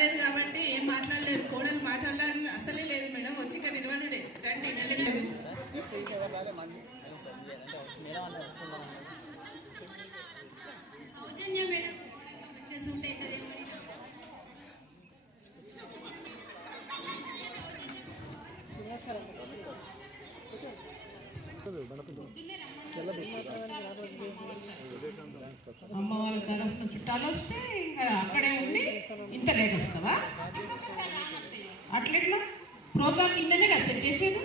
రాలేదు కాబట్టి ఏం మాట్లాడలేదు. కోడలు మాట్లాడాలని అసలే లేదు మేడం. వచ్చి ఇక్కడ నిలబడుడే. రండి వెళ్ళలేదు సౌజన్య మేడం కదేమో అమ్మ వాళ్ళ తరఫున చుట్టాలు వస్తే ఇంకా లేట్ వస్తావా అట్లెట్లా? ప్రోగ్రామ్ నిన్ననే కదా సెట్ చేసేది?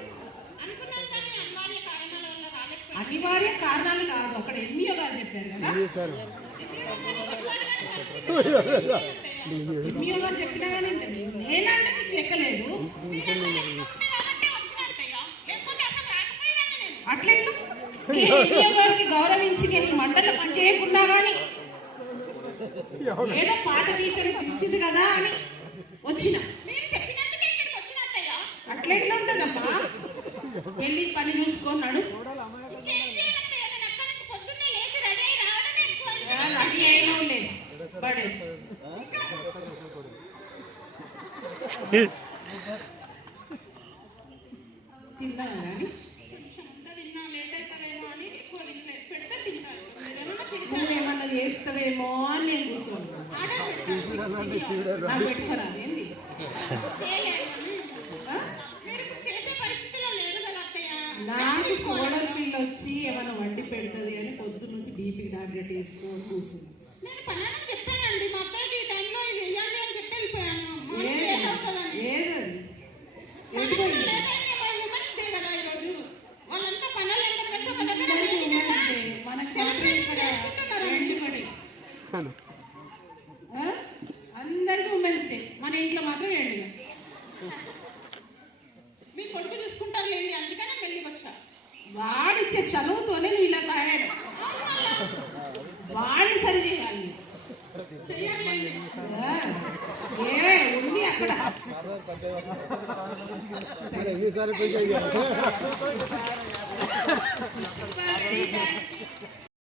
అనివార్య కారణాల కాదు. అక్కడ ఎంఈఓ గారు చెప్పారు కదా? ఎంఈఓ గారు చెప్పినా కానీ. నేనంటే నీకు లెక్కలేదు అట్లెట్లా? గారికి గౌరవించి నేను మండలి పని చేయకుండా కానీ ఏదో పాత టీచర్ పిలిచింది కదా అని వచ్చిన. మీరు చెప్పినందుకే ఇక్కడికి వచ్చిన అత్తయ్య. అట్లెట్లా ఉంటదమ్మా? వెళ్ళి పని చూసుకున్నాడు రెడీ అయినా లేదు బడే తిన్నాను కానీ కొంచెం అంతా తిన్నా లేట్ అవుతుందేమో అని ఎక్కువ తినలేదు. పెడితే చేశారు చేస్తావేమో అని నేను కూర్చోను. ఆర్డర్ పెడతారు నాకు పెట్టుకోరాదు ఏంది నాకు. కోడల పిల్ల వచ్చి ఏమైనా వండి పెడుతుంది అని పొద్దు నుంచి బీపీ టాబ్లెట్ వేసుకొని కూర్చుంది నేను చెప్పానండి మా అత్తయ్యకి ఈ టైంలో ఇది వేయండి అని చెప్పి వెళ్ళిపోయాను. ఏదది ఉమెన్స్ డే కదా ఈరోజు. వాళ్ళంతా పనులు ఎంత కలిసి ఒక దగ్గర వేదిక కదా మనకి సెలబ్రేట్ అందరికీ ఉమెన్స్ డే మన ఇంట్లో మాత్రం ఎండుగా మీ కొడుకు చూసుకుంటారు లేండి అందుకనే మెల్లికి వచ్చా. వాడిచ్చే చదువుతోనే నువ్వు ఇలా తయారు. వాడిని సరి చేయాలి. చెయ్యాలండి? ఏ ఉంది అక్కడ. ఎన్నిసార్లు పోయి